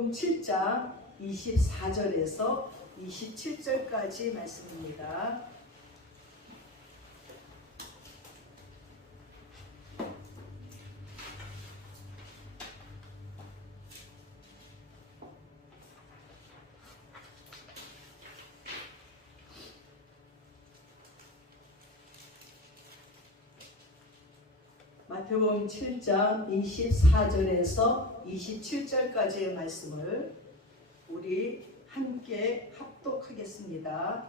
마태복음 7장 24절에서 27절까지 말씀입니다. 마태복음 7장 24절에서 27절까지의 말씀을 우리 함께 합독하겠습니다.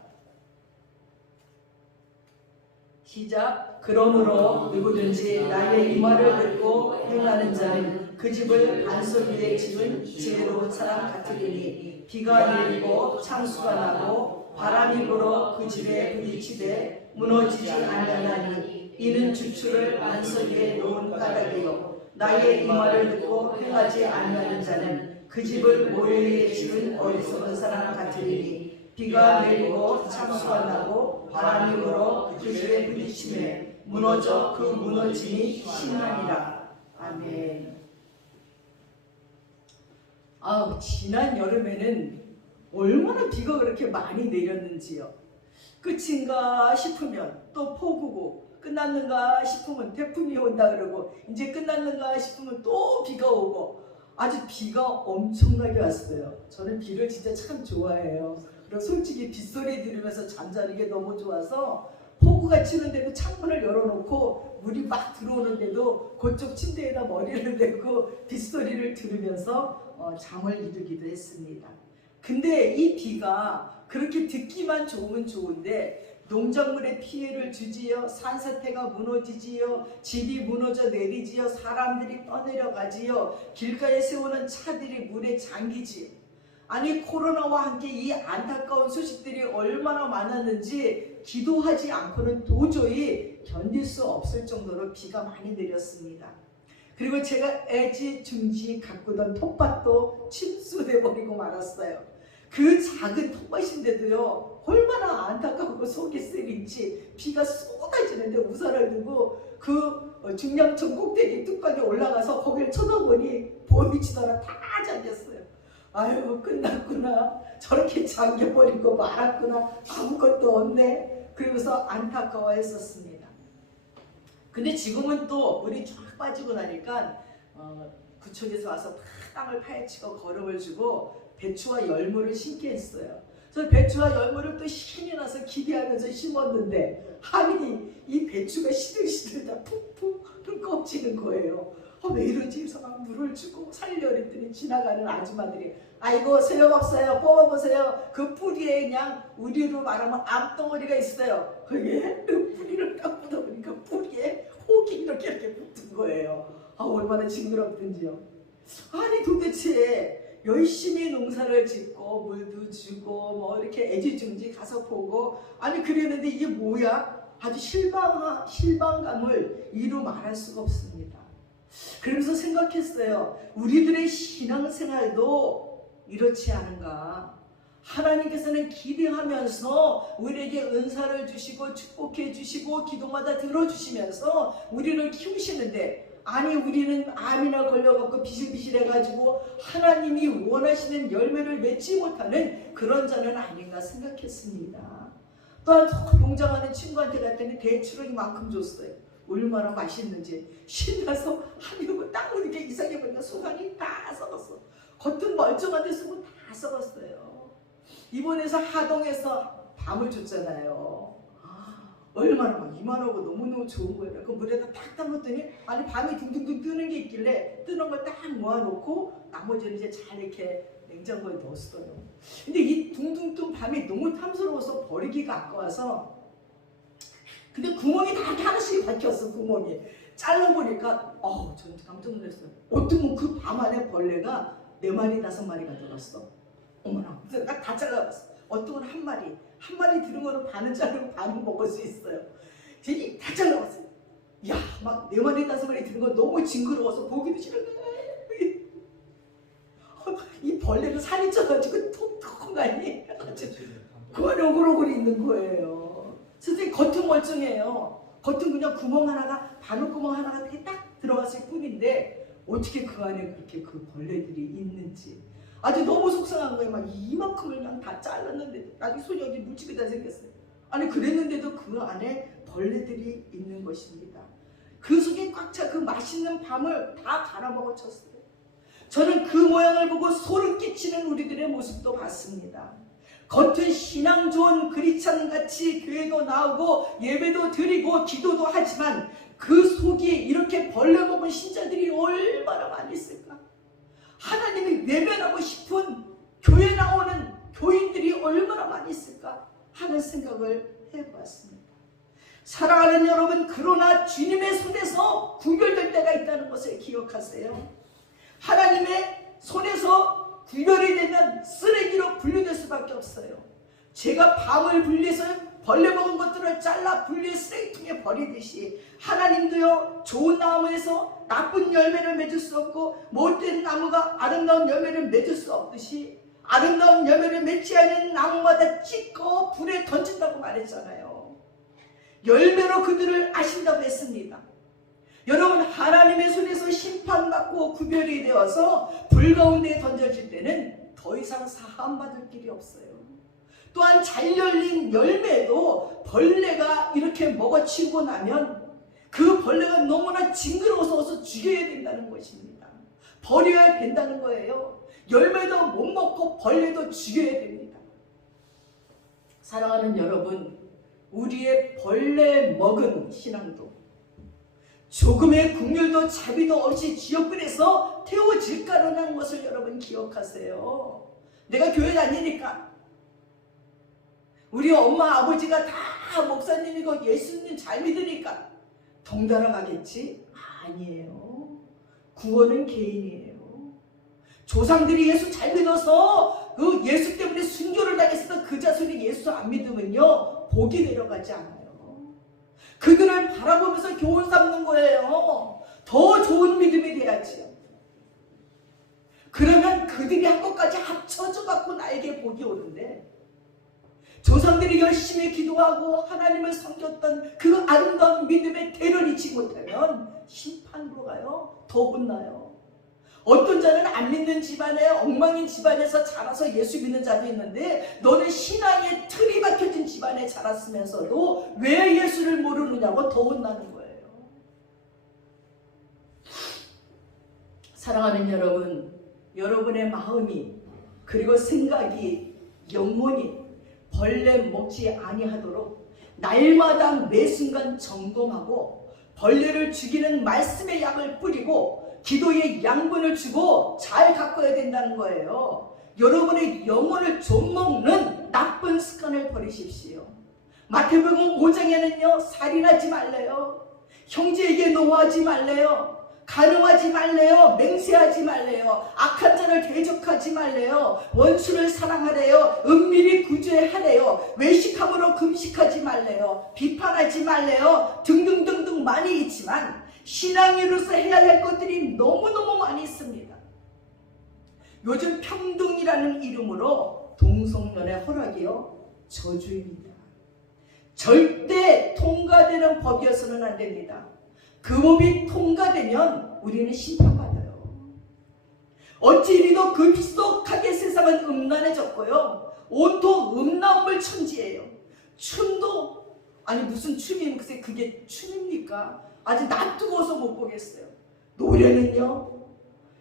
시작. 그러므로 누구든지 나의 이 말을 듣고 행하는 자는 그 집을 반석 위에 지은 지혜로운 사람 같으리니 비가 내리고 창수가 나고 바람이 불어 그 집에 부딪히되 무너지지 아니하나니 이는 주추를 반석 위에 놓은 까닭이요 나의 이 말을 듣고 행하지 아니하는 자는 그 집을 모래 위에 지은 어리석은 사람 같으리니 비가 내리고 창수가 나고 바람이 불어 그 집에 부딪히매 무너져 그 무너짐이 심하니라. 아멘. 지난 여름에는 얼마나 비가 그렇게 많이 내렸는지요. 끝인가 싶으면 또 폭우고 끝났는가 싶으면 태풍이 온다 그러고 이제 끝났는가 싶으면 또 비가 오고 아주 비가 엄청나게 왔어요. 저는 비를 진짜 참 좋아해요. 그리고 솔직히 빗소리 들으면서 잠자는 게 너무 좋아서 폭우가 치는데도 창문을 열어놓고 물이 막 들어오는데도 그쪽 침대에다 머리를 대고 빗소리를 들으면서 잠을 이루기도 했습니다. 근데 이 비가 그렇게 듣기만 좋으면 좋은데 농작물에 피해를 주지요. 산사태가 무너지지요. 집이 무너져 내리지요. 사람들이 떠내려가지요. 길가에 세우는 차들이 물에 잠기지요. 아니 코로나와 함께 이 안타까운 소식들이 얼마나 많았는지 기도하지 않고는 도저히 견딜 수 없을 정도로 비가 많이 내렸습니다. 그리고 제가 애지중지 가꾸던 텃밭도 침수돼 버리고 말았어요. 그 작은 텃밭인데도요 얼마나 안타깝고 속이 쓰린지 비가 쏟아지는데 우산을 두고 그 중량천 꼭대기 뚝방에 올라가서 거기를 쳐다보니 보이지도 다 잠겼어요. 아유 끝났구나. 저렇게 잠겨버리고 말았구나. 아무것도 없네. 그러면서 안타까워했었습니다. 근데 지금은 또 물이 쫙 빠지고 나니까 구청에서 와서 땅을 파헤치고 거름을 주고 배추와 열무를 심게 했어요. 그래서 배추와 열무를 또 신이 나서 기대하면서 심었는데 아니 이 배추가 시들시들 다 푹푹 껍지는 거예요. 왜 이러지? 그래서 막 물을 주고 살려 그랬더니 지나가는 아줌마들이 아이고 소용없어요. 뽑아보세요. 그 뿌리에 그냥 우리로 말하면 암덩어리가 있어요. 그게 그 뿌리를 딱 묻어보니까 뿌리에 혹이 이렇게 붙은 거예요. 얼마나 징그럽든지요. 아니 도대체 열심히 농사를 짓고 물도 주고 뭐 이렇게 애지중지 가서 보고 아니 그랬는데 이게 뭐야? 아주 실망감을 이루 말할 수가 없습니다. 그러면서 생각했어요. 우리들의 신앙생활도 이렇지 않은가? 하나님께서는 기대하면서 우리에게 은사를 주시고 축복해 주시고 기도마다 들어주시면서 우리를 키우시는데 아니 우리는 암이나 걸려갖고 비실비실해가지고 하나님이 원하시는 열매를 맺지 못하는 그런 자는 아닌가 생각했습니다. 또한 농장하는 친구한테 갔더니 대추를 이만큼 줬어요. 얼마나 맛있는지 신나서 하려고 딱 보니까 이상해 보니까 속안이 다 썩었어. 겉은 멀쩡한데 속은 다 썩었어요. 이번에서 하동에서 밤을 줬잖아요. 얼마나 막 이만하고 너무너무 좋은 거예요. 그 물에다 탁 담았더니 아니 밤이 둥둥둥 뜨는 게 있길래 뜨는 걸 딱 모아놓고 나머지는 이제 잘 이렇게 냉장고에 넣었어요. 근데 이 둥둥 뜬 밤이 너무 탐스러워서 버리기가 아까워서 근데 구멍이 다 이렇게 하나씩 박혔어. 구멍이 잘라보니까 전 깜짝 놀랐어요. 어쩌면 그 밤 안에 벌레가 4마리 5마리가 들었어. 어머나. 그래서 다 잘라봤어. 어떤 건 한 마리 들은 거는 반은 자르고 반은 먹을 수 있어요. 제가 다 잘라봤어요. 야, 막 4마리 5마리 들은 거 너무 징그러워서 보기도 싫은데 이 벌레는 살이 쪄가지고 톡톡하니 그건 오글오글 있는 거예요. 선생님 겉은 멀쩡해요. 겉은 그냥 구멍 하나가 바늘구멍 하나가 이렇게 딱 들어갔을 뿐인데 어떻게 그 안에 그렇게 그 벌레들이 있는지 아주 너무 속상한 거예요. 막 이만큼을 그냥 다 잘랐는데 나중에 손이 어디 뭉치게 생겼어요. 아니 그랬는데도 그 안에 벌레들이 있는 것입니다. 그 속에 꽉 차 그 맛있는 밤을 다 갈아먹어쳤어요. 저는 그 모양을 보고 소름 끼치는 우리들의 모습도 봤습니다. 겉은 신앙 좋은 그리스도인같이 교회도 나오고 예배도 드리고 기도도 하지만 그 속에 이렇게 벌레 먹은 신자들이 얼마나 많이 있을까? 하나님이 외면하고 싶은 교회 나오는 교인들이 얼마나 많이 있을까 하는 생각을 해보았습니다. 사랑하는 여러분, 그러나 주님의 손에서 구별될 때가 있다는 것을 기억하세요. 하나님의 손에서 구별이 되면 쓰레기로 분류될 수밖에 없어요. 제가 밤을 분리해서 벌레 먹은 것들을 잘라 분리해 쓰레기통에 버리듯이 하나님도요, 좋은 나무에서 나쁜 열매를 맺을 수 없고 못된 나무가 아름다운 열매를 맺을 수 없듯이 아름다운 열매를 맺지 않은 나무마다 찢고 불에 던진다고 말했잖아요. 열매로 그들을 아신다고 했습니다. 여러분, 하나님의 손에서 심판받고 구별이 되어서 불 가운데 던져질 때는 더 이상 사함받을 길이 없어요. 또한 잘 열린 열매도 벌레가 이렇게 먹어치우고 나면 그 벌레가 너무나 징그러워서 죽여야 된다는 것입니다. 버려야 된다는 거예요. 열매도 못 먹고 벌레도 죽여야 됩니다. 사랑하는 여러분, 우리의 벌레 먹은 신앙도 조금의 긍휼도 자비도 없이 지옥불에서 태워질까라는 것을 여러분 기억하세요. 내가 교회 다니니까 우리 엄마 아버지가 다 목사님이고 예수님 잘 믿으니까 덩달아 가겠지? 아니에요. 구원은 개인이에요. 조상들이 예수 잘 믿어서 그 예수 때문에 순교를 당했었던 그 자손이 예수 안 믿으면요 복이 내려가지 않아요. 그들을 바라보면서 교훈 삼는 거예요. 더 좋은 믿음이 돼야지요. 그러면 그들이 한 것까지 합쳐져 갖고 나에게 복이 오는데, 조상들이 열심히 기도하고 하나님을 섬겼던 그 아름다운 믿음의 대를 잊지 못하면 심판으로 가요. 더 혼나요. 어떤 자는 안 믿는 집안에 엉망인 집안에서 자라서 예수 믿는 자도 있는데, 너는 신앙의 틀이 박혀진 집안에 자랐으면서도 왜 예수를 모르느냐고 더 혼나는 거예요. 사랑하는 여러분, 여러분의 마음이 그리고 생각이 영원히 벌레 먹지 아니하도록 날마다 매 순간 점검하고 벌레를 죽이는 말씀의 약을 뿌리고 기도의 양분을 주고 잘 가꿔야 된다는 거예요. 여러분의 영혼을 좀먹는 나쁜 습관을 버리십시오. 마태복음 5장에는요 살인하지 말래요, 형제에게 노하지 말래요, 간음하지 말래요, 맹세하지 말래요, 악한 자를 대적하지 말래요, 원수를 사랑하래요, 은밀히 구제하래요, 외식함으로 금식하지 말래요, 비판하지 말래요 등등등등 많이 있지만 신앙인으로서 해야 할 것들이 너무너무 많이 있습니다. 요즘 평등이라는 이름으로 동성연애 허락이요 저주입니다. 절대 통과되는 법이어서는 안 됩니다. 그 법이 통과되면 우리는 심판받아요. 어찌 이리도 급속하게 세상은 음란해졌고요, 온통 음란물 천지예요. 춤도 아니 무슨 춤이면 글쎄 그게 춤입니까? 아직 낯뜨거워서 못 보겠어요. 노래는요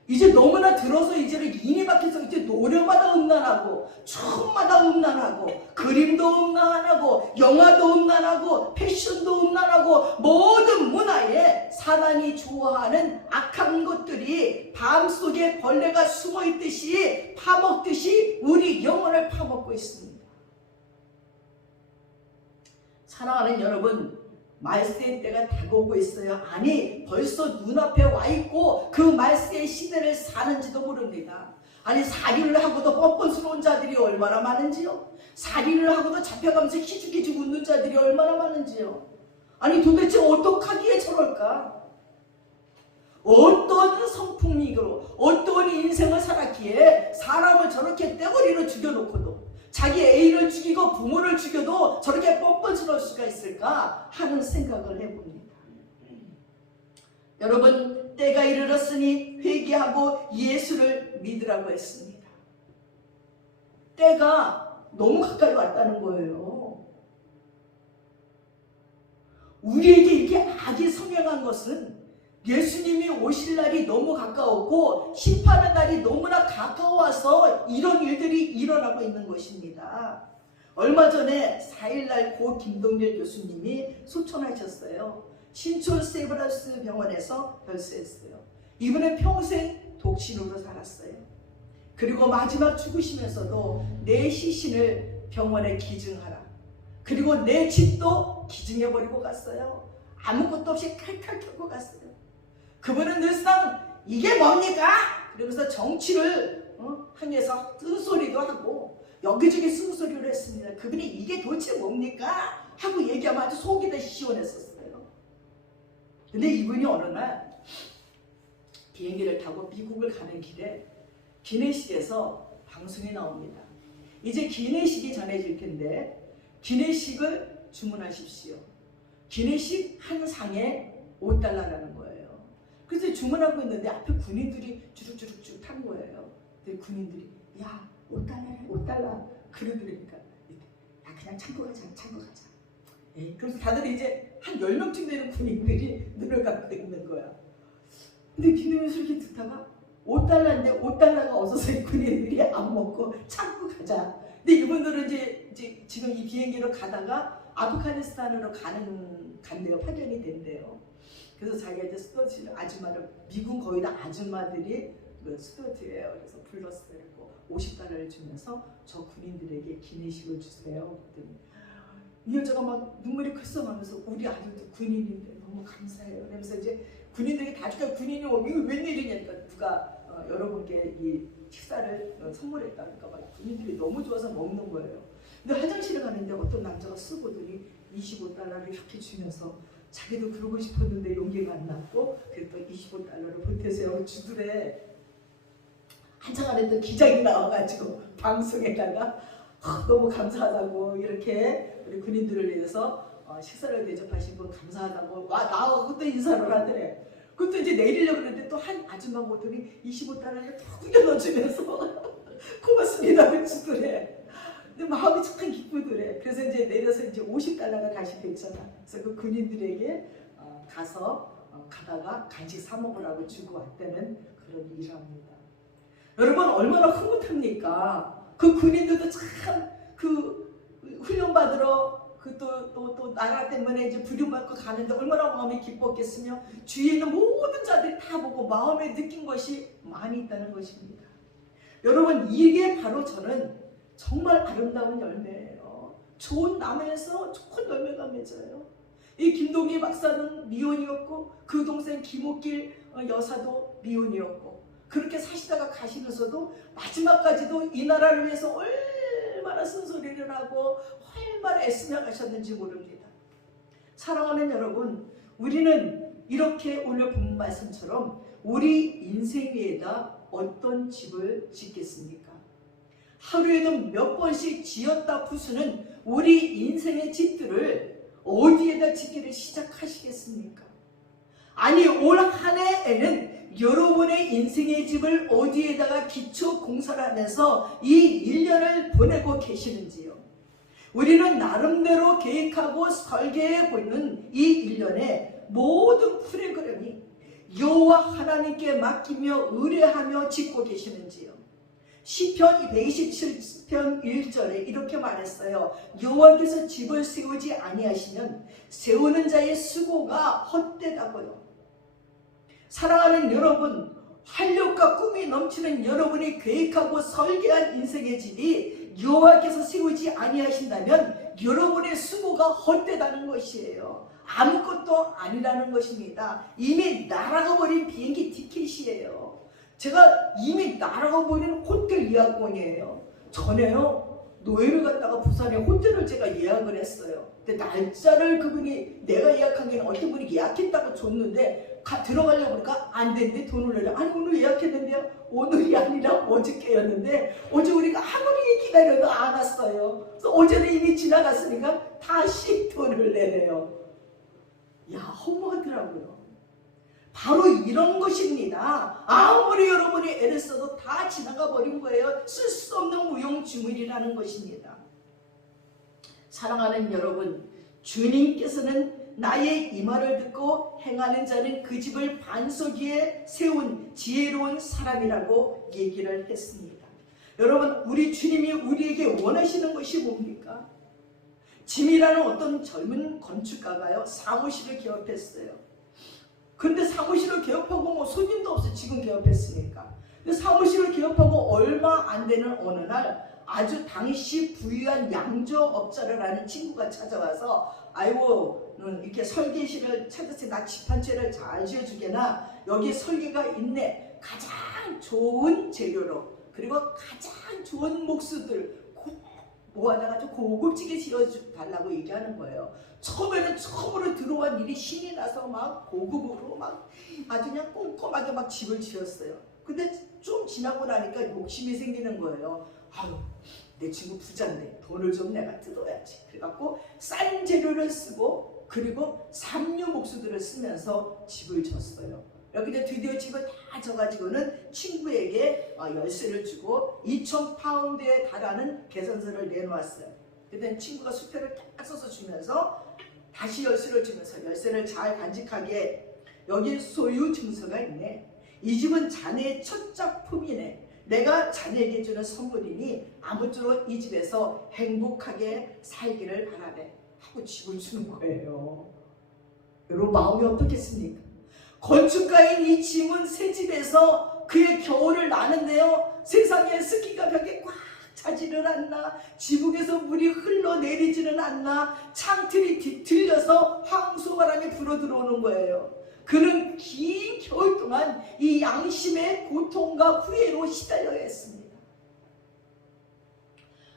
이제 너무나 들어서 이제는 인이 박혀서 이제 노래마다 음란하고 춤마다 음란하고 그림도 음란하고 영화도 음란하고 패션도 음란하고 모든 문화에 사단이 좋아하는 악한 것들이 밤속에 벌레가 숨어있듯이 파먹듯이 우리 영혼을 파먹고 있습니다. 사랑하는 여러분, 말세의 때가 다가오고 있어요. 아니 벌써 눈앞에 와있고 그 말세의 시대를 사는지도 모릅니다. 아니 살인을 하고도 뻔뻔스러운 자들이 얼마나 많은지요. 살인을 하고도 잡혀가면서 희죽희죽 웃는 자들이 얼마나 많은지요. 아니 도대체 어떡하기에 저럴까? 어떤 성품이고 어떤 인생을 살았기에 사람을 저렇게 떼거리로 죽여놓고도 자기 애인을 죽이고 부모를 죽여도 저렇게 뻔뻔스러울 수가 있을까 하는 생각을 해봅니다. 여러분, 때가 이르렀으니 회개하고 예수를 믿으라고 했습니다. 때가 너무 가까이 왔다는 거예요. 우리에게 이렇게 악이 성행한 것은 예수님이 오실 날이 너무 가까웠고 심판의 날이 너무나 가까워서 이런 일들이 일어나고 있는 것입니다. 얼마 전에 4일날 고 김동길 교수님이 소천하셨어요. 신촌 세브란스 병원에서 별세했어요. 이분은 평생 독신으로 살았어요. 그리고 마지막 죽으시면서도 내 시신을 병원에 기증하라. 그리고 내 집도 기증해버리고 갔어요. 아무것도 없이 칼칼 털고 갔어요. 그분은 늘상 이게 뭡니까? 그러면서 정치를 향해서 쓴소리도 하고 여기저기 쓴소리를 했습니다. 그분이 이게 도대체 뭡니까? 하고 얘기하면 아주 속이 다 시원했었어요. 근데 이분이 어느 날 비행기를 타고 미국을 가는 길에 기내식에서 방송이 나옵니다. 이제 기내식이 전해질 텐데 기내식을 주문하십시오. 기내식 한 상에 $5라는 거예요. 그래서 주문하고 있는데 앞에 군인들이 주룩주룩 타는 거예요. 근데 군인들이 야 $5 그러더니까 야 그냥 참고 가자. 예, 그래서 다들 이제 한 10명쯤 되는 군인들이 눈을 감고 있는 거야. 근데 기내에서 이렇게 듣다가 $5인데 $5가 없어서 이 군인들이 안 먹고 참고 가자. 근데 이분들은 이제 지금 이 비행기로 가다가 아프가니스탄으로 간대요. 파견이 된대요. 그래서 자기가 이제 스튜어트 아줌마를 미국 거의 다 아줌마들이 그 스튜어트예요. 그래서 불렀어요. 그리고 $50를 주면서 저 군인들에게 기내식을 주세요. 그랬더니 이 여자가 막 눈물이 글썽하면서 우리 아들도 군인인데 너무 감사해요. 그러면서 이제 군인들이 다 주니까 군인이 이거 웬일이냐니까 누가 여러분께 이 식사를 선물했다. 그러니까 막 군인들이 너무 좋아서 먹는 거예요. 근데 화장실에 가는데 어떤 남자가 쓰고더니 $25를 이렇게 주면서 자기도 그러고 싶었는데 용기가 안 났고 그래서 $25를 보태세요 주더래. 한참 안에 또 기자이 나와가지고 방송에다가 너무 감사하다고 이렇게 우리 군인들을 위해서 식사를 대접하신 분 감사하다고 나하고 또 인사를 하더래. 그것도 이제 내리려고 그랬는데 또 한 아줌마가 오더니 $25를 툭 꾸겨 넣어주면서 고맙습니다 주더래. 근데 마음이 참 기쁘더래. 그래서 이제 내려서 이제 $50가 다시 됐잖아. 그래서 그 군인들에게 가서 가다가 간식 사 먹으라고 주고 왔다는 그런 일합니다. 여러분 얼마나 흐뭇합니까? 그 군인들도 참 그 훈련 받으러 또 나라 때문에 이제 부름받고 가는데 얼마나 마음이 기뻤겠으며 주위에 있는 모든 자들이 다 보고 마음에 느낀 것이 많이 있다는 것입니다. 여러분 이게 바로 저는 정말 아름다운 열매예요. 좋은 나무에서 좋은 열매가 맺어요. 이 김동희 박사는 미혼이었고 그 동생 김옥길 여사도 미혼이었고 그렇게 사시다가 가시면서도 마지막까지도 이 나라를 위해서 얼마나 쓴소리를 하고 얼마나 애쓰며 가셨는지 모릅니다. 사랑하는 여러분, 우리는 이렇게 오늘 본 말씀처럼 우리 인생 위에다 어떤 집을 짓겠습니까? 하루에도 몇 번씩 지었다 부수는 우리 인생의 집들을 어디에다 짓기를 시작하시겠습니까? 아니 올 한 해에는 여러분의 인생의 집을 어디에다가 기초 공사를 하면서 이 1년을 보내고 계시는지요? 우리는 나름대로 계획하고 설계해 보는 이 1년의 모든 프로그램이 여호와 하나님께 맡기며 의뢰하며 짓고 계시는지요? 시편 127편 1절에 이렇게 말했어요. 여호와께서 집을 세우지 아니하시면 세우는 자의 수고가 헛되다고요. 사랑하는 여러분, 활력과 꿈이 넘치는 여러분이 계획하고 설계한 인생의 집이 여호와께서 세우지 아니하신다면 여러분의 수고가 헛되다는 것이에요. 아무것도 아니라는 것입니다. 이미 날아가 버린 비행기 티켓이에요. 제가 이미 날아가 버린 호텔 예약권이에요. 전에요 노예를 갔다가 부산에 호텔을 제가 예약을 했어요. 근데 날짜를 그분이 내가 예약한 게 어떤 분이 예약했다고 줬는데 들어가려고 보니까 안 된대. 돈을 내려. 아니 오늘 예약했는데요. 오늘이 아니라 어저께였는데 어제 우리가 아무리 기다려도 안 왔어요. 그래서 어제는 이미 지나갔으니까 다시 돈을 내래요. 야, 허무하더라고요. 바로 이런 것입니다. 아무리 여러분이 애를 써도 다 지나가 버린 거예요. 쓸 수 없는 주문이라는 것입니다. 사랑하는 여러분, 주님께서는 나의 이 말을 듣고 행하는 자는 그 집을 반석 위에 세운 지혜로운 사람이라고 얘기를 했습니다. 여러분, 우리 주님이 우리에게 원하시는 것이 뭡니까? 짐이라는 어떤 젊은 건축가가요, 사무실을 개업했어요. 근데 사무실을 개업하고 뭐 손님도 없어. 지금 개업했으니까. 근데 사무실을 개업하고 얼마 안 되는 어느 날 아주 당시 부유한 양조업자를 하는 친구가 찾아와서, 아이고 이렇게 설계실을 찾아서 나 집 한 채를 잘 지어주게나, 여기 설계가 있네. 가장 좋은 재료로 그리고 가장 좋은 목수들 모아다가 좀 고급지게 지어달라고 얘기하는 거예요. 처음에는 처음으로 들어온 일이 신이 나서 막 고급으로 막 아주 그냥 꼼꼼하게 막 집을 지었어요. 근데 좀 지나고 나니까 욕심이 생기는 거예요. 아유, 내 친구 부자인데 돈을 좀 내가 뜯어야지. 그래갖고 싼 재료를 쓰고 그리고 삼류 목수들을 쓰면서 집을 졌어요. 근데 드디어 집을 다 져가지고는 친구에게 열쇠를 주고 2,000파운드에 달하는 계산서를 내놓았어요. 그때 친구가 수표를 딱 써서 주면서 다시 열쇠를 주면서, 열쇠를 잘 간직하게, 여기 소유 증서가 있네. 이 집은 자네의 첫 작품이네. 내가 자네에게 주는 선물이니 아무쪼록 이 집에서 행복하게 살기를 바라네 하고 집을 주는 거예요. 여러분, 마음이 어떻겠습니까? 건축가인 이 짐은 새 집에서 그의 겨울을 나는데요, 세상에 습기가 벽에 꽉 차지를 않나, 지붕에서 물이 흘러내리지는 않나, 창틀이 뒤틀려서 황소바람이 불어들어오는 거예요. 그는 긴 겨울 동안 이 양심의 고통과 후회로 시달려야 했습니다.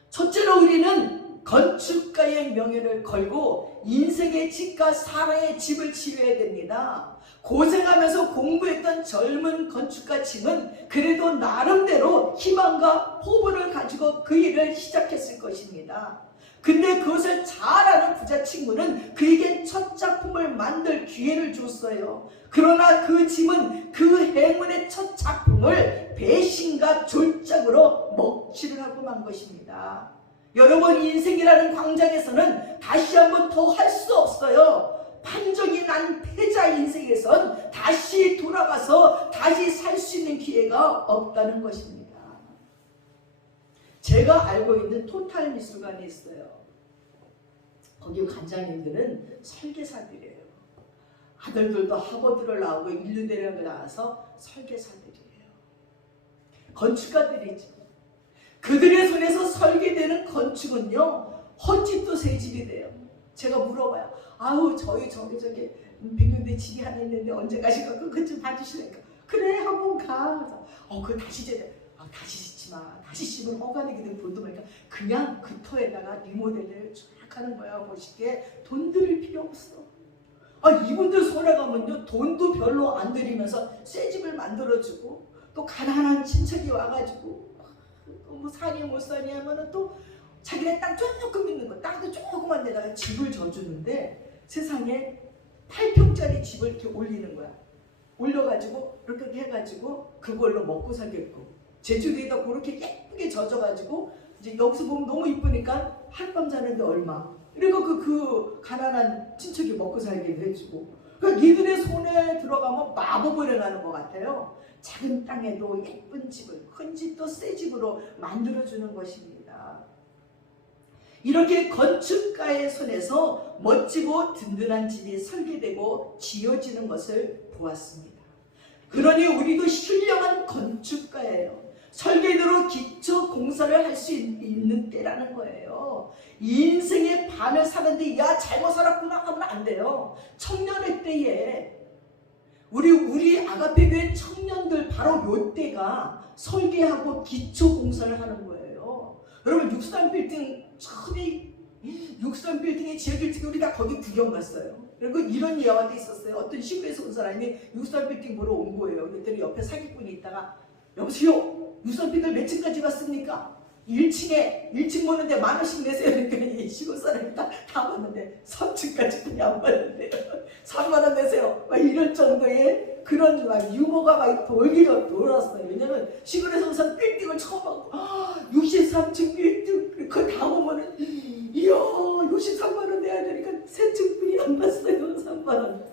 첫째로 우리는 건축가의 명예를 걸고 인생의 집과 사랑의 집을 지어야 됩니다. 고생하면서 공부했던 젊은 건축가 칭은 그래도 나름대로 희망과 포부를 가지고 그 일을 시작했을 것입니다. 근데 그것을 잘 아는 부자 친구는 그에게 첫 작품을 만들 기회를 줬어요. 그러나 그 짐은 그 행운의 첫 작품을 배신과 졸작으로 먹칠을 하고 만 것입니다. 여러분, 인생이라는 광장에서는 다시 한번 더 할 수 없어요. 판정이 난 패자 인생에선 다시 돌아가서 다시 살 수 있는 기회가 없다는 것입니다. 제가 알고 있는 토탈 미술관이 있어요. 거기 관장님들은 설계사들이에요. 아들들도 하버드를 나오고 인류대학을 나와서 설계사들이에요. 건축가들이죠. 그들의 손에서 설계되는 건축은요, 헛집도 새 집이 돼요. 제가 물어봐요. 아우, 저기 백년대 집이 하나 있는데 언제 가실까? 그거 좀 봐주시니까. 그래, 한번 가. 그거 다시 다시 짓지 마. 다시 집을 허가내기도 돈도 많으니까 그냥 그 터에다가 리모델을 쫙 하는 거야. 멋있게. 돈 들일 필요 없어. 이분들 손에 가면요, 돈도 별로 안 들이면서 새 집을 만들어주고, 또 가난한 친척이 와가지고 뭐 사니 못 사니 하면은 또 자기네 땅 조금 있는 거, 땅도 조그만 데다가 집을 져주는데, 세상에 8평짜리 집을 이렇게 올리는 거야. 올려가지고 이렇게 해가지고 그걸로 먹고 살겠고, 제주도에다 그렇게 예쁘게 져져가지고 이제 여기서 보면 너무 이쁘니까 하룻밤 자는데 얼마, 그리고 그 가난한 친척이 먹고 살기도 해주고, 그러니까 이들의 손에 들어가면 마법을 행하는 것 같아요. 작은 땅에도 예쁜 집을, 큰 집도 새 집으로 만들어주는 것입니다. 이렇게 건축가의 손에서 멋지고 든든한 집이 설계되고 지어지는 것을 보았습니다. 그러니 우리도 훌륭한 건축가예요. 설계대로 기초 공사를 할 수 있는 때라는 거예요. 인생의 반을 사는데 야, 잘못 살았구나 하면 안 돼요. 청년의 때에 우리 아가페 교회 청년들 바로 요 때가 설계하고 기초 공사를 하는 거예요. 여러분, 63빌딩 처음에 63빌딩이 지어질 때 우리 다 거기 구경 갔어요. 그리고 이런 예화도 있었어요. 어떤 시골에서 온 사람이 63빌딩 보러 온 거예요. 그랬더니 옆에 사기꾼이 있다가, 여보세요, 63빌딩 몇 층까지 갔습니까? 1층 보는데 10,000원씩 내세요. 그러니까 시골 사람이 다 봤는데 3층까지 그냥 안 봤는데요. 3만원 내세요. 막 이럴 정도의 그런 막 유머가 막 돌았어요. 왜냐면 시골에서 온 사람 빌딩을 처음 하고 60, 23층 빌딩 그 다 보면은 이야 63만 원 내야 되니까 세 층뿐이 안 봤어요. 3만 원.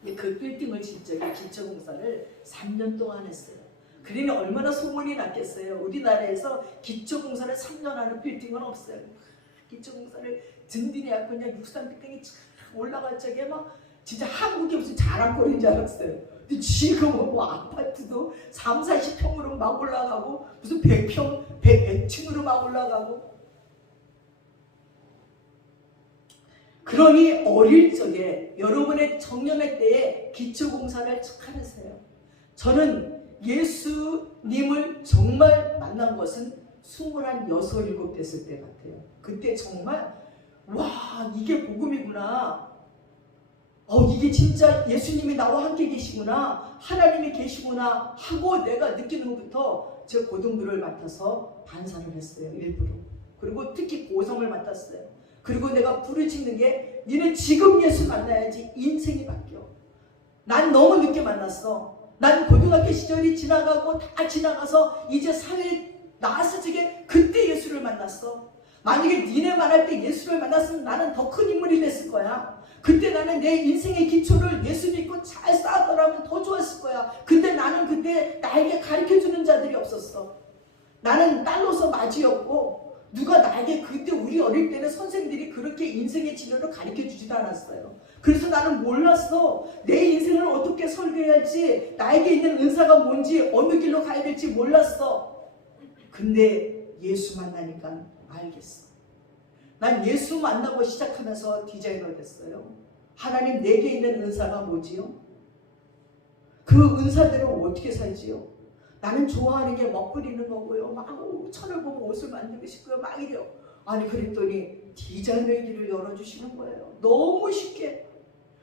근데 그 빌딩을 진짜 기초공사를 3년 동안 했어요. 그러니 얼마나 소문이 났겠어요. 우리나라에서 기초공사를 3년 하는 빌딩은 없어요. 기초공사를 든든히 하고 그냥 63빌딩이 쫙 올라갈 적에 막 진짜 한국이 무슨 자랑거리인 줄 알았어요. 근데 지금은 뭐 아파트도 3, 40평으로 막 올라가고 무슨 100평, 100층으로 막 올라가고. 그러니 어릴 적에 여러분의 청년의 때에 기초공사를 착하세요. 저는 예수님을 정말 만난 것은 21, 6, 7 됐을 때 같아요. 그때 정말 와 이게 복음이구나. 이게 진짜 예수님이 나와 함께 계시구나. 하나님이 계시구나 하고 내가 느끼는 것부터 제 고등부를 맡아서 반사를 했어요. 일부러. 그리고 특히 고성을 맡았어요. 그리고 내가 불을 찍는 게 니네 지금 예수 만나야지 인생이 바뀌어. 난 너무 늦게 만났어. 난 고등학교 시절이 지나가고 다 지나가서 이제 사회에 나왔을 적에 그때 예수를 만났어. 만약에 니네 말할 때 예수를 만났으면 나는 더 큰 인물이 됐을 거야. 그때 나는 내 인생의 기초를 예수 믿고 잘 쌓았더라면 더 좋았을 거야. 근데 나는 그때 나에게 가르쳐주는 자들이 없었어. 나는 딸로서 맞이였고 누가 나에게 그때 우리 어릴 때는 선생님들이 그렇게 인생의 진로를 가르쳐주지도 않았어요. 그래서 나는 몰랐어. 내 인생을 어떻게 설계해야지, 나에게 있는 은사가 뭔지, 어느 길로 가야 될지 몰랐어. 근데 예수 만나니까 알겠어. 난 예수 만나고 시작하면서 디자이너 됐어요. 하나님 내게 있는 은사가 뭐지요? 그 은사대로 어떻게 살지요? 나는 좋아하는 게 먹거리는 거고요. 막 천을 보고 옷을 만들고 싶고요. 막 이래요. 아니 그랬더니 디자이너의 길을 열어주시는 거예요. 너무 쉽게.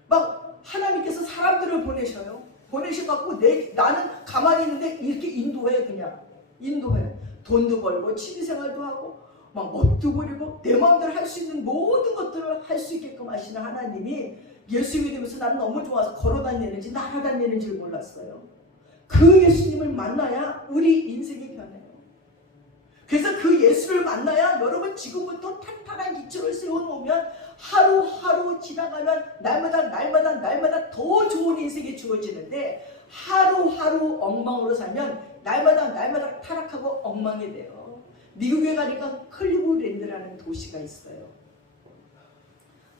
막 하나님께서 사람들을 보내셔요. 보내셔갖고 나는 가만히 있는데 이렇게 인도해. 그냥 인도해. 돈도 벌고 취미생활도 하고 막 멋도 부리고 내 마음대로 할 수 있는 모든 것들을 할 수 있게끔 하시는 하나님이 예수 믿으면서 나는 너무 좋아서 걸어다니는지 날아다니는지를 몰랐어요. 그 예수님을 만나야 우리 인생이 변해요. 그래서 그 예수를 만나야 여러분 지금부터 탄탄한 기초를 세워놓으면 하루하루 지나가면 날마다 더 좋은 인생이 주어지는데 하루하루 엉망으로 살면 날마다 타락하고 엉망이 돼요. 미국에 가니까 클리브랜드라는 도시가 있어요.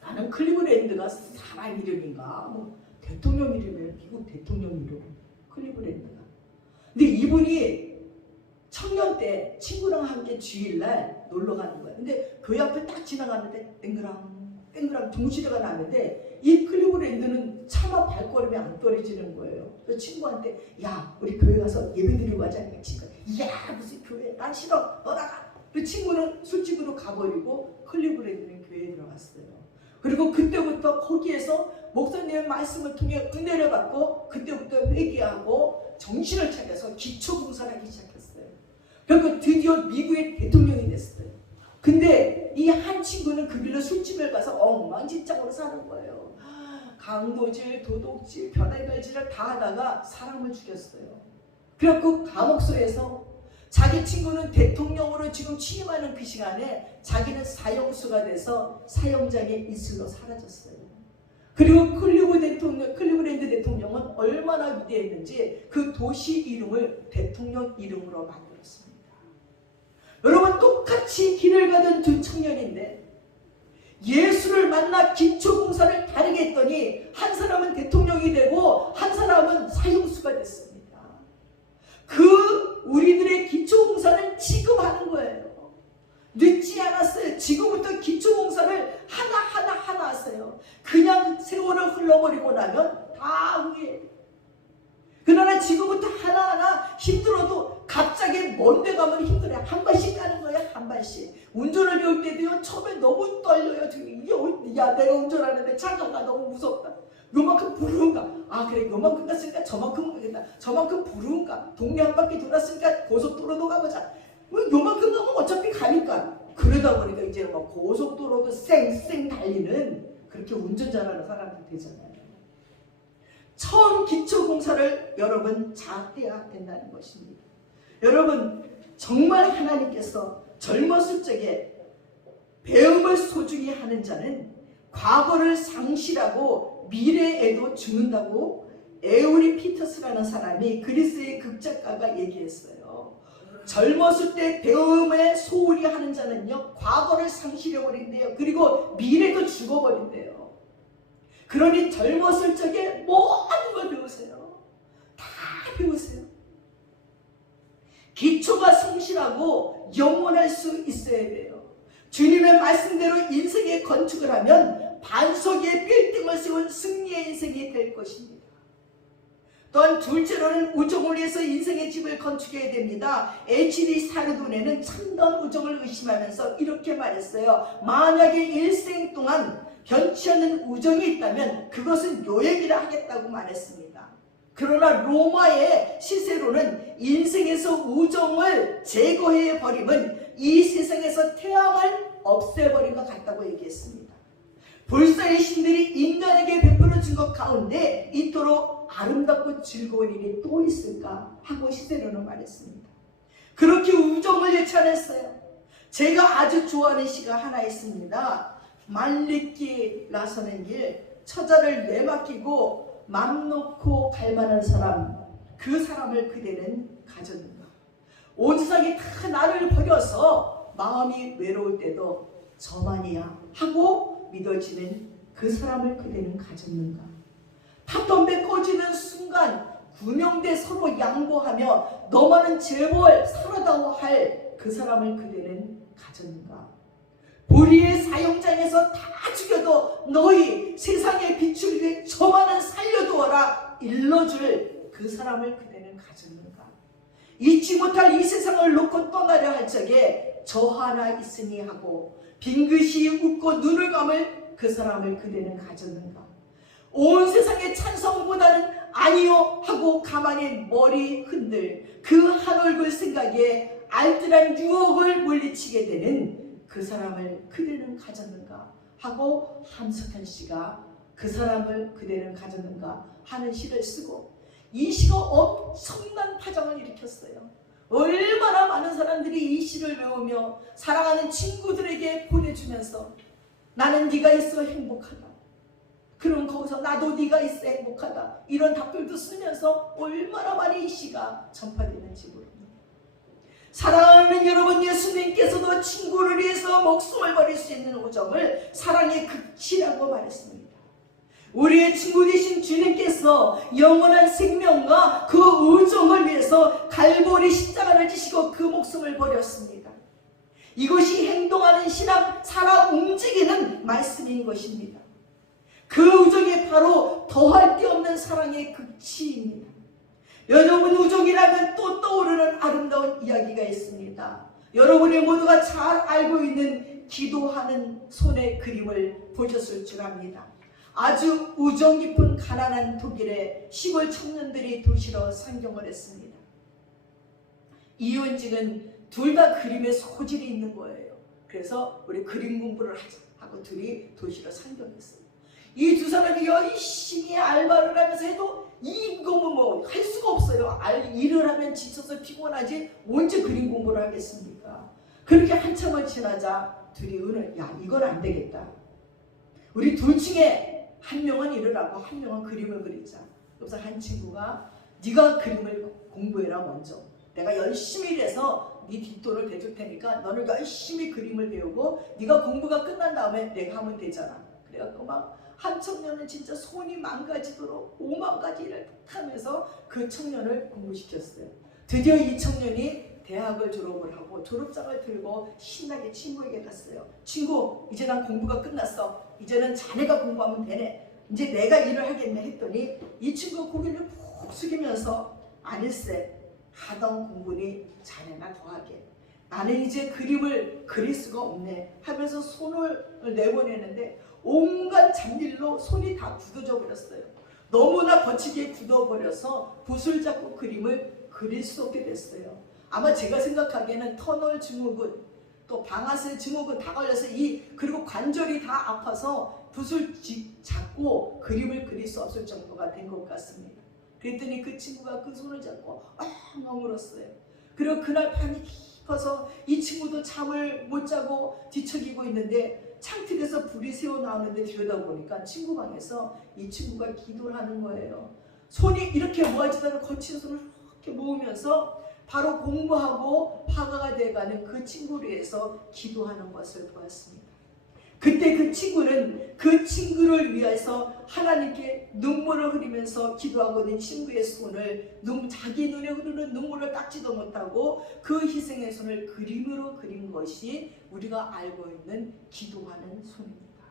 나는 클리브랜드가 사람 이름인가 뭐 대통령 이름이에요. 미국 대통령 이름 클리브랜드가. 근데 이분이 청년 때 친구랑 함께 주일날 놀러 가는 거예요. 근데 교회 앞을 딱 지나갔는데 땡그랑 동시대가 나는데 이 클리브랜드는 차마 발걸음이 안 떨어지는 거예요. 그래서 친구한테 야 우리 교회 가서 예배드리고 가자니까 친구가 야 무슨 교회 난 싫어 너 나가. 그 친구는 술집으로 가버리고 클리브랜드는 교회에 들어갔어요. 그리고 그때부터 거기에서 목사님의 말씀을 통해 은혜를 받고 그때부터 회개하고 정신을 차려서 기초봉사를 하기 시작했어요. 그리고 드디어 미국의 대통령이 됐어요. 근데 이 한 친구는 그 길로 술집을 가서 엉망진창으로 사는 거예요. 강도질, 도둑질, 별의별질을 다 하다가 사람을 죽였어요. 그래갖고 감옥소에서 자기 친구는 대통령으로 지금 취임하는 그 시간에 자기는 사형수가 돼서 사형장의 이슬로 사라졌어요. 그리고 클리브랜드 대통령은 얼마나 위대했는지 그 도시 이름을 대통령 이름으로 만들었습니다. 여러분 똑같이 길을 가던 두 청년인데 예수를 만나 기초봉사를 다르게 했더니 한 사람은 대통령이 되고 한 사람은 사형수가 됐습니다. 우리들의 기초봉사를 지금 하는 거예요. 늦지 않았어요. 지금부터 기초봉사를 하나 하세요. 그냥 세월을 흘러버리고 나면 다 후회해요. 그러나 지금부터 하나하나 힘들어도 갑자기 먼데 가면 힘들어요. 한 발씩 가는 거예요. 한 발씩. 운전을 배울 때도요. 처음에 너무 떨려요. 야 내가 운전하는데 차가 너무 무섭다. 요만큼 부르운가? 아 그래 요만큼 갔으니까 저만큼 가겠다. 저만큼 부르운가? 동네 한 바퀴 돌았으니까 고속도로도 가보자. 요만큼 가면 어차피 가니까. 그러다 보니까 이제 막 고속도로도 쌩쌩 달리는 그렇게 운전 잘하는 사람들 되잖아요. 처음 기초공사를 여러분 잘해야 된다는 것입니다. 여러분 정말 하나님께서 젊었을 적에 배움을 소중히 하는 자는 과거를 상실하고 미래에도 죽는다고 에우리 피터스라는 사람이 그리스의 극작가가 얘기했어요. 젊었을 때 배움에 소홀히 하는 자는요, 과거를 상실해버린대요. 그리고 미래도 죽어버린대요. 그러니 젊었을 적에 모든 걸 배우세요. 다 배우세요. 기초가 성실하고 영원할 수 있어야 돼요. 주님의 말씀대로 인생의 건축을 하면 반석 위에 빌딩을 세운 승리의 인생이 될 것입니다. 또한 둘째로는 우정을 위해서 인생의 집을 건축해야 됩니다. H.D. 사르돈에는 참다운 우정을 의심하면서 이렇게 말했어요. 만약에 일생 동안 변치 않는 우정이 있다면 그것은 요행이라 하겠다고 말했습니다. 그러나 로마의 시세로는 인생에서 우정을 제거해버리면 이 세상에서 태양을 없애버린 것 같다고 얘기했습니다. 불사의 신들이 인간에게 베풀어 준 것 가운데 이토록 아름답고 즐거운 일이 또 있을까 하고 시세로는 말했습니다. 그렇게 우정을 예찬했어요. 제가 아주 좋아하는 시가 하나 있습니다. 말리기 나서는 길, 처자를 내맡기고 맘 놓고 갈 만한 사람, 그 사람을 그대는 가졌는가. 온 세상이 다 나를 버려서 마음이 외로울 때도 저만이야 하고 믿어지는 그 사람을 그대는 가졌는가. 팥덤배 꺼지는 순간 구명대 서로 양보하며 너만은 제발 살아다오 할 그 사람을 그대는 가졌는가. 불의의 사형장에서 다 죽여도 너희 세상의 빛을 위해 저만은 살려두어라 일러줄 그 사람을 그대는 가졌는가. 잊지 못할 이 세상을 놓고 떠나려 할 적에 저 하나 있으니 하고 빙긋이 웃고 눈을 감을 그 사람을 그대는 가졌는가. 온 세상의 찬성보다는 아니요 하고 가만히 머리 흔들 그 한 얼굴 생각에 알뜰한 유혹을 물리치게 되는 그 사람을 그대는 가졌는가 하고 함석현 씨가 그 사람을 그대는 가졌는가 하는 시를 쓰고, 이 시가 엄청난 파장을 일으켰어요. 얼마나 많은 사람들이 이 시를 외우며 사랑하는 친구들에게 보내주면서 나는 네가 있어 행복하다. 그럼 거기서 나도 네가 있어 행복하다. 이런 답글도 쓰면서 얼마나 많이 이 시가 전파되는지 모릅니다. 사랑하는 여러분, 예수님께서도 친구를 위해서 목숨을 버릴 수 있는 우정을 사랑의 극치라고 말했습니다. 우리의 친구 되신 주님께서 영원한 생명과 그 우정을 위해서 갈보리 십자가를 지시고 그 목숨을 버렸습니다. 이것이 행동하는 신앙, 살아 움직이는 말씀인 것입니다. 그 우정이 바로 더할 데 없는 사랑의 극치입니다. 여러분, 우정이라면 또 떠오르는 아름다운 이야기가 있습니다. 여러분이 모두가 잘 알고 있는 기도하는 손의 그림을 보셨을 줄 압니다. 아주 우정 깊은 가난한 독일의 시골 청년들이 도시로 상경을 했습니다. 이혼지는 둘 다 그림에 소질이 있는 거예요. 그래서 우리 그림 공부를 하자 하고 둘이 도시로 상경했어요. 이 두 사람이 열심히 알바를 하면서 해도 이거 뭐 할 수가 없어요. 일을 하면 지쳐서 피곤하지 언제 그림 공부를 하겠습니까? 그렇게 한참을 지나자 둘이 야 이건 안 되겠다. 우리 둘 중에 한 명은 일을 하고 한 명은 그림을 그리자. 그래서 한 친구가 네가 그림을 공부해라 먼저. 내가 열심히 일해서 네 뒷돈을 대줄 테니까 너는 열심히 그림을 배우고 네가 공부가 끝난 다음에 내가 하면 되잖아. 그래갖고 막 한 청년은 진짜 손이 망가지도록 5만 가지 일을 하면서 그 청년을 공부시켰어요. 드디어 이 청년이 대학을 졸업을 하고 졸업장을 들고 신나게 친구에게 갔어요. 친구, 이제 난 공부가 끝났어. 이제는 자네가 공부하면 되네. 이제 내가 일을 하겠네 했더니 이 친구가 고개를 푹 숙이면서 아닐세, 하던 공부니 자네나 더하게. 나는 이제 그림을 그릴 수가 없네 하면서 손을 내보내는데 온갖 잡일로 손이 다 굳어져 버렸어요. 너무나 거치게 굳어버려서 붓을 잡고 그림을 그릴 수 없게 됐어요. 아마 제가 생각하기에는 터널 증후군, 또 방아쇠 증후군 다 걸려서 그리고 관절이 다 아파서 붓을 잡고 그림을 그릴 수 없을 정도가 된 것 같습니다. 그랬더니 그 친구가 그 손을 잡고 엉엉 울었어요. 그리고 그날 밤이 싶어서 이 친구도 잠을 못 자고 뒤척이고 있는데 창틀에서 불이 새어 나오는데 들여다보니까 친구 방에서 이 친구가 기도를 하는 거예요. 손이 이렇게 모아지다는 거친 손을 이렇게 모으면서 바로 공부하고 화가가 돼가는 그 친구를 위해서 기도하는 것을 보았습니다. 그때 그 친구는 그 친구를 위해서 하나님께 눈물을 흘리면서 기도하고 있는 친구의 손을 자기 눈에 흐르는 눈물을 닦지도 못하고 그 희생의 손을 그림으로 그린 것이 우리가 알고 있는 기도하는 손입니다.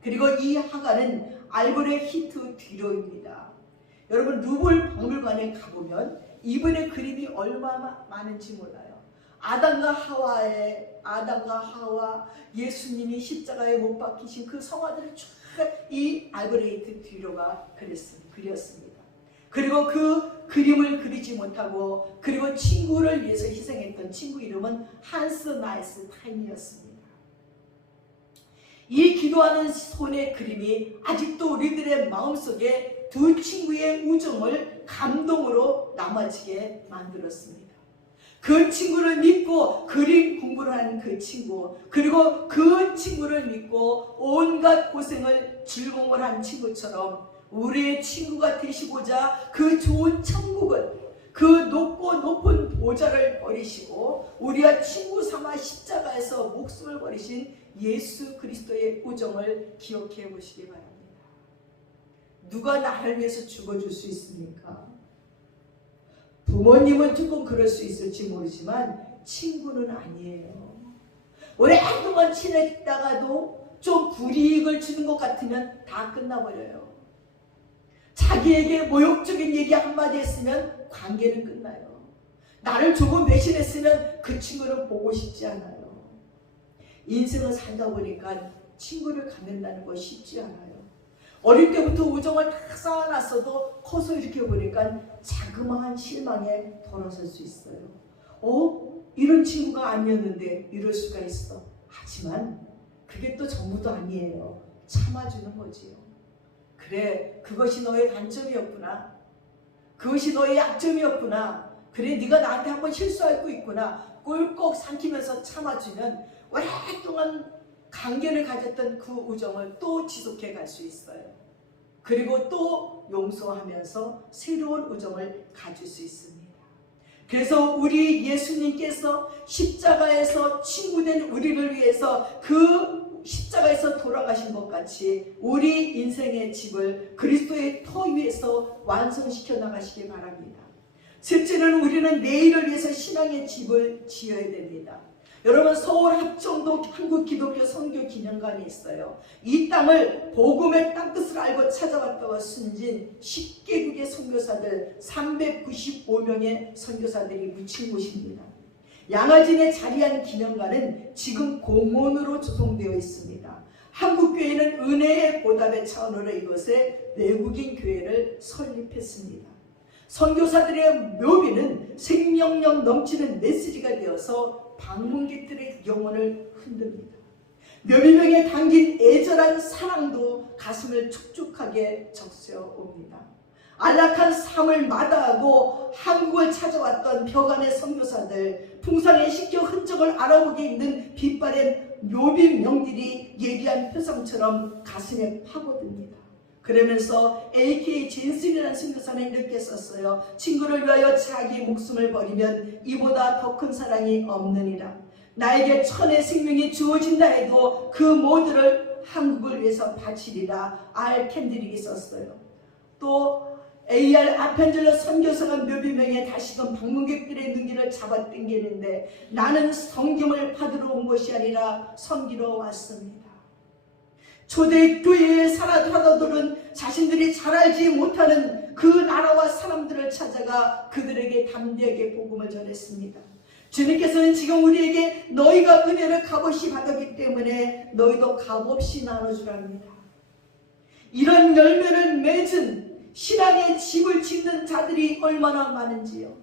그리고 이 화가는 알브레 히트 뒤로입니다. 여러분 루블 박물관에 가보면 이분의 그림이 얼마나 많은지 몰라요. 아담과 하와, 예수님이 십자가에 못 박히신 그 성화들을 쭉 이 알브레히트 뒤로가 그렸습니다. 그리고 그 그림을 그리지 못하고 그리고 친구를 위해서 희생했던 친구 이름은 한스 나이스 타임이었습니다. 이 기도하는 손의 그림이 아직도 우리들의 마음속에 두 친구의 우정을 감동으로 남아지게 만들었습니다. 그 친구를 믿고 그림 공부를 하는 그 친구, 그리고 그 친구를 믿고 온갖 고생을 즐거움을 한 친구처럼 우리의 친구가 되시고자 그 좋은 천국을, 그 높고 높은 보좌를 버리시고 우리와 친구 삼아 십자가에서 목숨을 버리신 예수 그리스도의 우정을 기억해 보시기 바랍니다. 누가 나를 위해서 죽어줄 수 있습니까? 부모님은 조금 그럴 수 있을지 모르지만 친구는 아니에요. 오랫동안 친했다가도 좀 불이익을 주는 것 같으면 다 끝나버려요. 자기에게 모욕적인 얘기 한마디 했으면 관계는 끝나요. 나를 조금 배신했으면 그 친구를 보고 싶지 않아요. 인생을 살다 보니까 친구를 갖는다는 거 쉽지 않아요. 어릴 때부터 우정을 다 쌓아놨어도 커서 이렇게 보니까 자그마한 실망에 돌아설 수 있어요. 이런 친구가 아니었는데 이럴 수가 있어. 하지만 그게 또 전부도 아니에요. 참아주는 거지요. 그래, 그것이 너의 단점이었구나. 그것이 너의 약점이었구나. 그래, 네가 나한테 한번 실수하고 있구나. 꿀꺽 삼키면서 참아주면 오랫동안 관계를 가졌던 그 우정을 또 지속해 갈 수 있어요. 그리고 또 용서하면서 새로운 우정을 가질 수 있습니다. 그래서 우리 예수님께서 십자가에서 친구된 우리를 위해서 그 십자가에서 돌아가신 것 같이 우리 인생의 집을 그리스도의 터 위에서 완성시켜 나가시기 바랍니다. 셋째는 우리는 내일을 위해서 신앙의 집을 지어야 됩니다. 여러분, 서울 합정동 한국기독교 선교기념관이 있어요. 이 땅을 복음의 땅끝을 알고 찾아왔다고 순진 10개국의 선교사들 395명의 선교사들이 묻힌 곳입니다. 양화진에 자리한 기념관은 지금 공원으로 조성되어 있습니다. 한국교회는 은혜의 보답의 차원으로 이곳에 외국인 교회를 설립했습니다. 선교사들의 묘비는 생명력 넘치는 메시지가 되어서 방문객들의 영혼을 흔듭니다. 묘비명에 담긴 애절한 사랑도 가슴을 촉촉하게 적셔옵니다. 안락한 삶을 마다하고 한국을 찾아왔던 벽안의 선교사들, 풍산의 식격 흔적을 알아보기 힘든 빛바랜 묘비명들이 예리한 표상처럼 가슴에 파고듭니다. 그러면서 A.K. 젠슨이라는 선교사는 이렇게 썼어요. 친구를 위하여 자기 목숨을 버리면 이보다 더 큰 사랑이 없느니라. 나에게 천의 생명이 주어진다 해도 그 모두를 한국을 위해서 바치리라. R. 캔드릭이 썼어요. 또 A.R. 아펜젤러 선교사가 묘비명에 다시금 방문객들의 눈길을 잡아당기는데 나는 성경을 받으러 온 것이 아니라 섬기러 왔습니다. 초대교회에 살아가더들은 자신들이 잘 알지 못하는 그 나라와 사람들을 찾아가 그들에게 담대하게 복음을 전했습니다. 주님께서는 지금 우리에게 너희가 은혜를 값없이 받았기 때문에 너희도 값없이 나눠주랍니다. 이런 열매를 맺은 신앙의 집을 짓는 자들이 얼마나 많은지요.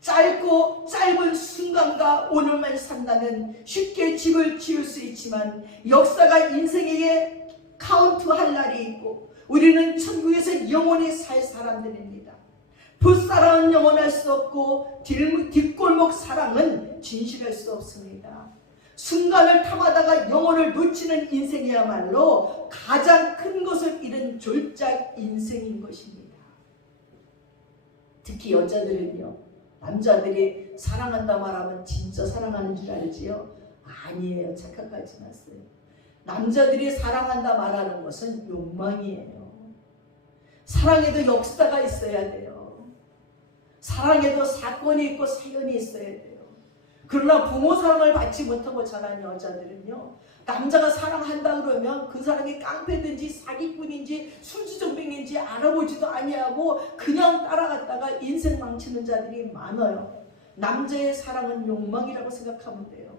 짧고 짧은 순간과 오늘만 산다면 쉽게 집을 지을 수 있지만 역사가 인생에게 카운트할 날이 있고 우리는 천국에서 영원히 살 사람들입니다. 풋사랑은 영원할 수 없고 뒷골목 사랑은 진실할 수 없습니다. 순간을 탐하다가 영혼을 놓치는 인생이야말로 가장 큰 것을 잃은 졸작 인생인 것입니다. 특히 여자들은요, 남자들이 사랑한다 말하면 진짜 사랑하는 줄 알지요? 아니에요. 착각하지 마세요. 남자들이 사랑한다 말하는 것은 욕망이에요. 사랑에도 역사가 있어야 돼요. 사랑에도 사건이 있고 사연이 있어야 돼요. 그러나 부모 사랑을 받지 못하고 자란 여자들은요, 남자가 사랑한다 그러면 그 사람이 깡패든지 사기꾼인지 술주정뱅인지 알아보지도 아니하고 그냥 따라갔다가 인생 망치는 자들이 많아요. 남자의 사랑은 욕망이라고 생각하면 돼요.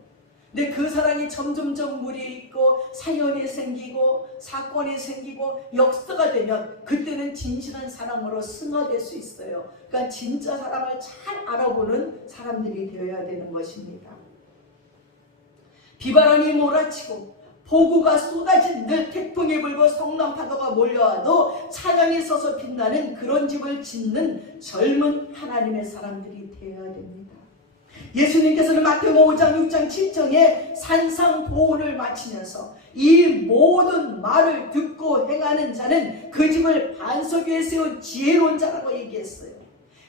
근데 그 사랑이 점점점 물이 있고 사연이 생기고 사건이 생기고 역사가 되면 그때는 진실한 사랑으로 승화될 수 있어요. 그러니까 진짜 사랑을 잘 알아보는 사람들이 되어야 되는 것입니다. 비바람이 몰아치고 폭우가 쏟아진 늘 태풍이 불고 성남파도가 몰려와도 찬양이 서서 빛나는 그런 집을 짓는 젊은 하나님의 사람들이 되어야 됩니다. 예수님께서는 마태복음 5장 6장 7장에 산상보훈을 마치면서 이 모든 말을 듣고 행하는 자는 그 집을 반석 위에 세운 지혜로운 자라고 얘기했어요.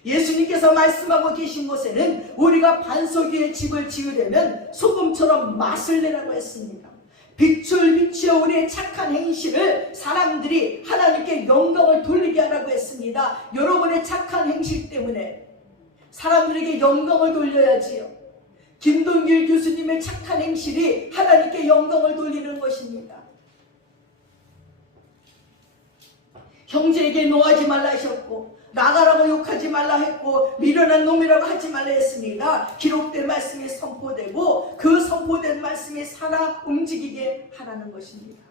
예수님께서 말씀하고 계신 곳에는 우리가 반석 위에 집을 지으려면 소금처럼 맛을 내라고 했습니다. 빛을 비추어 우리의 착한 행실을 사람들이 하나님께 영광을 돌리게 하라고 했습니다. 여러분의 착한 행실 때문에 사람들에게 영광을 돌려야지요. 김동길 교수님의 착한 행실이 하나님께 영광을 돌리는 것입니다. 형제에게 노하지 말라 하셨고 나가라고 욕하지 말라 했고 미련한 놈이라고 하지 말라 했습니다. 기록된 말씀이 선포되고 그 선포된 말씀이 살아 움직이게 하라는 것입니다.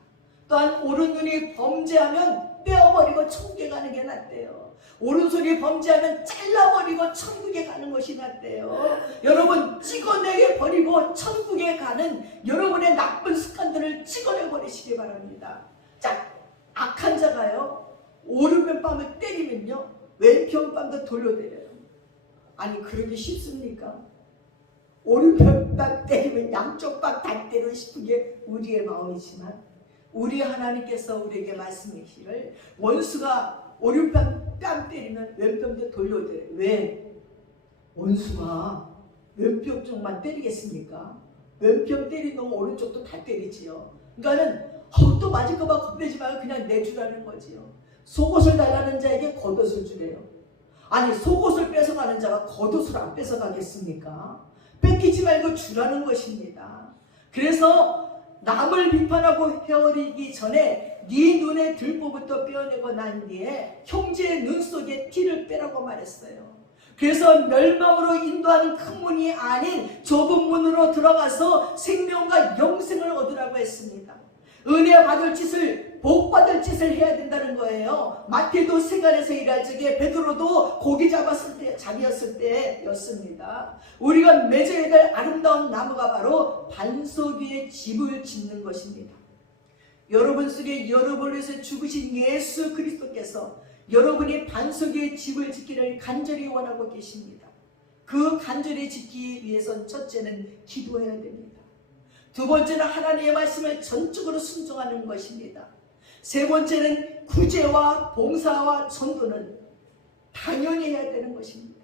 또한 옳은 눈이 범죄하면 떼어버리고 천국에 가는 게 낫대요. 오른손이 범죄하면 잘라버리고 천국에 가는 것이 낫대요. 여러분 찍어내 버리고 천국에 가는 여러분의 나쁜 습관들을 찍어내 버리시기 바랍니다. 자, 악한 자가요 오른편 뺨을 때리면요 왼편 뺨도 돌려드려요. 아니 그러기 쉽습니까? 오른편 뺨 때리면 양쪽 뺨 다 때리고 싶은 게 우리의 마음이지만 우리 하나님께서 우리에게 말씀하시기를 원수가 오른편 뺨 때리면 왼편도 돌려드려요. 왜? 원수가 왼편 쪽만 때리겠습니까? 왼편 때리면 오른쪽도 다 때리지요. 그러니까는 또 맞을까봐 겁내지 말고 그냥 내주라는 거지요. 속옷을 달라는 자에게 겉옷을 주래요. 아니 속옷을 뺏어가는 자가 겉옷을 안 뺏어가겠습니까? 뺏기지 말고 주라는 것입니다. 그래서 남을 비판하고 헤어리기 전에 네 눈의 들보부터 빼어내고 난 뒤에 형제의 눈 속에 티를 빼라고 말했어요. 그래서 멸망으로 인도하는 큰 문이 아닌 좁은 문으로 들어가서 생명과 영생을 얻으라고 했습니다. 은혜 받을 짓을 복 받을 짓을 해야 된다는 거예요. 마태도 세간에서 일할 적에 베드로도 고기 잡이었을 때였습니다. 우리가 맺어야 될 아름다운 나무가 바로 반석 위에 집을 짓는 것입니다. 여러분 속에 여러분을 위해서 죽으신 예수 그리스도께서 여러분이 반석 위에 집을 짓기를 간절히 원하고 계십니다. 그 간절히 짓기 위해선 첫째는 기도해야 됩니다. 두 번째는 하나님의 말씀을 전적으로 순종하는 것입니다. 세 번째는 구제와 봉사와 전도는 당연히 해야 되는 것입니다.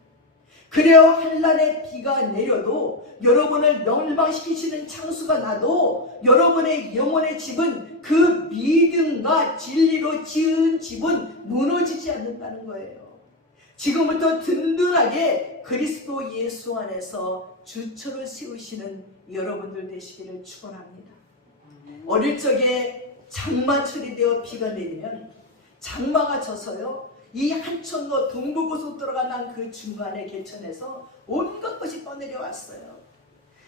그래야 한란의 비가 내려도 여러분을 멸망시키시는 창수가 나도 여러분의 영혼의 집은 그 믿음과 진리로 지은 집은 무너지지 않는다는 거예요. 지금부터 든든하게 그리스도 예수 안에서 주처를 세우시는 여러분들 되시기를 축원합니다. 어릴 적에 장마철이 되어 비가 내리면 장마가 져서요 이 한천로 동부고속도로가 난 그 중간에 개천에서 온갖 것이 떠내려왔어요.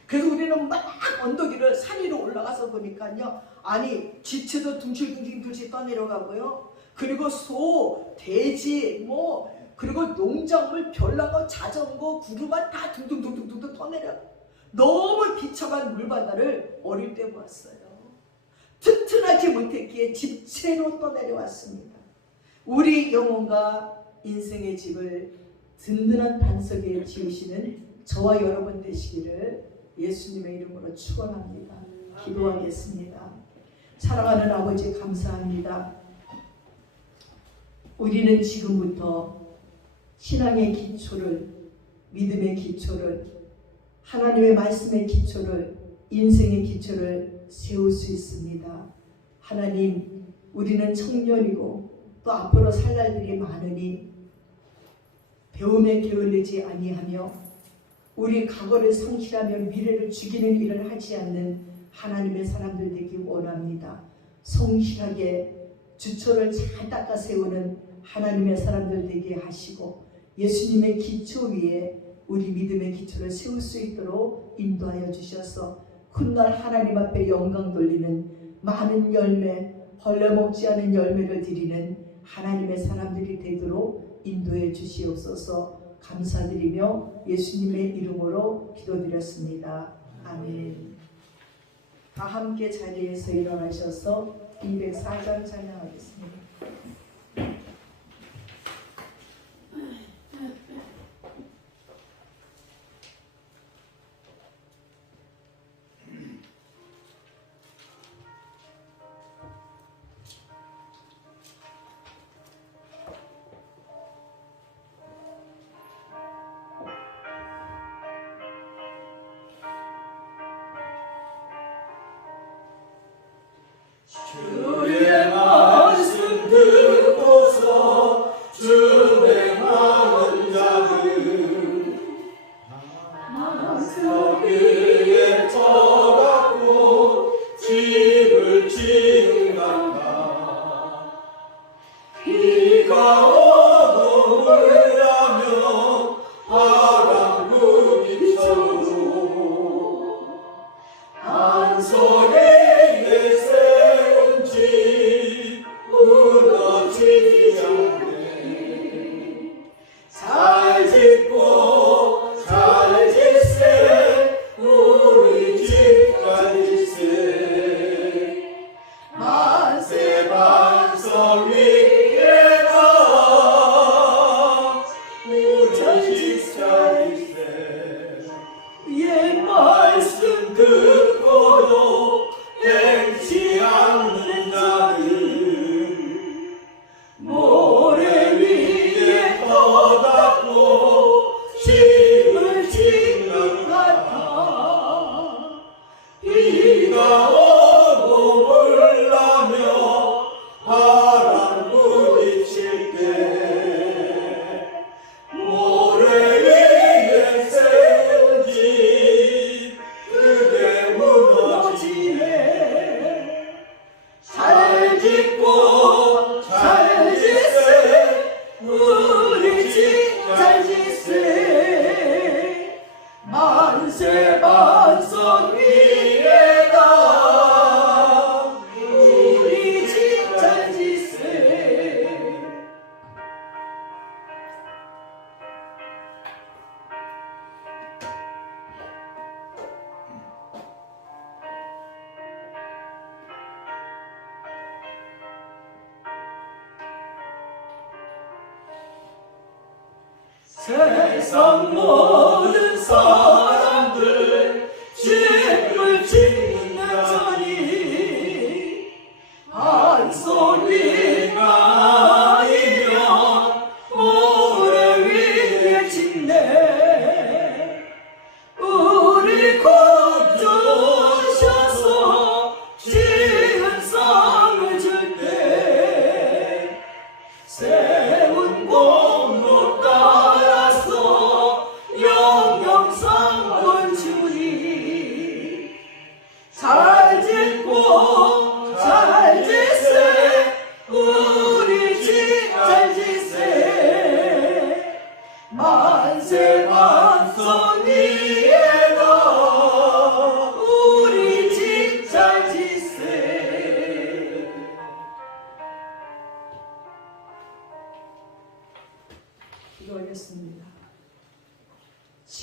그래서 우리는 막 언덕 위를 산 위로 올라가서 보니까요 아니 지체도 둥실둥실 떠내려가고요 그리고 소, 돼지 그리고 농작물, 별나무, 자전거, 구루만 다 둥둥둥둥둥 떠내려. 너무 비참한 물바다를 어릴 때 보았어요. 튼튼하지 못했기에 집채로 떠내려왔습니다. 우리 영혼과 인생의 집을 든든한 반석에 지으시는 저와 여러분 되시기를 예수님의 이름으로 축원합니다. 기도하겠습니다. 사랑하는 아버지 감사합니다. 우리는 지금부터 신앙의 기초를, 믿음의 기초를, 하나님의 말씀의 기초를, 인생의 기초를 세울 수 있습니다. 하나님, 우리는 청년이고 또 앞으로 살 날들이 많으니 배움에 게을르지 아니하며 우리 과거를 상실하며 미래를 죽이는 일을 하지 않는 하나님의 사람들 되기 원합니다. 성실하게 주초를 잘 닦아 세우는 하나님의 사람들 되게 하시고 예수님의 기초 위에 우리 믿음의 기초를 세울 수 있도록 인도하여 주셔서 훗날 하나님 앞에 영광 돌리는 많은 열매, 벌레 먹지 않은 열매를 드리는 하나님의 사람들이 되도록 인도해 주시옵소서. 감사드리며 예수님의 이름으로 기도드렸습니다. 아멘. 다 함께 자리에서 일어나셔서 204장 찬양하겠습니다. 주의 말씀 듣고서 준행하는 자는 반석 위에 터갖고 집을 지은다. 비가 오고 물나며 바람 부딪혀도 반석에 무너지지 않네. 잘 짓고 잘 짓세 우리 집까지 짓세. 만세 반석 위에가 우리 집까지 짓세. 옛 말씀 듣고도 행치 않는 자들 모래 위에 떠갖고 집을 짓는 같아. 비가 오고 물나며 바람 부딪힐 때 모래 위에 세운 집 그게 무너지네. 잘 짓고 잘 짓세 우리 집 잘 짓세. 만세 반석 위에다 우리 집 잘 짓세. 세상 모든 사람들 집을 짓는 자니 한소리가 아니면 모래 위에 짓네. 우리 구주셔서 지은 상을 줄 때 세운 공로 영영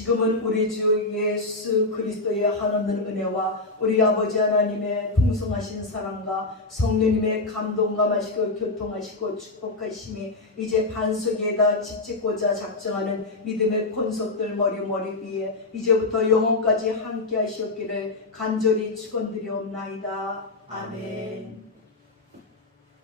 지금은 우리 주 예수 그리스도의 한없는 은혜와 우리 아버지 하나님의 풍성하신 사랑과 성령님의 감동감하시고 교통하시고 축복하심이 이제 반석에다 짓고자 작정하는 믿음의 권속들 머리 위에 이제부터 영원까지 함께 하시옵기를 간절히 축원드리옵나이다. 아멘.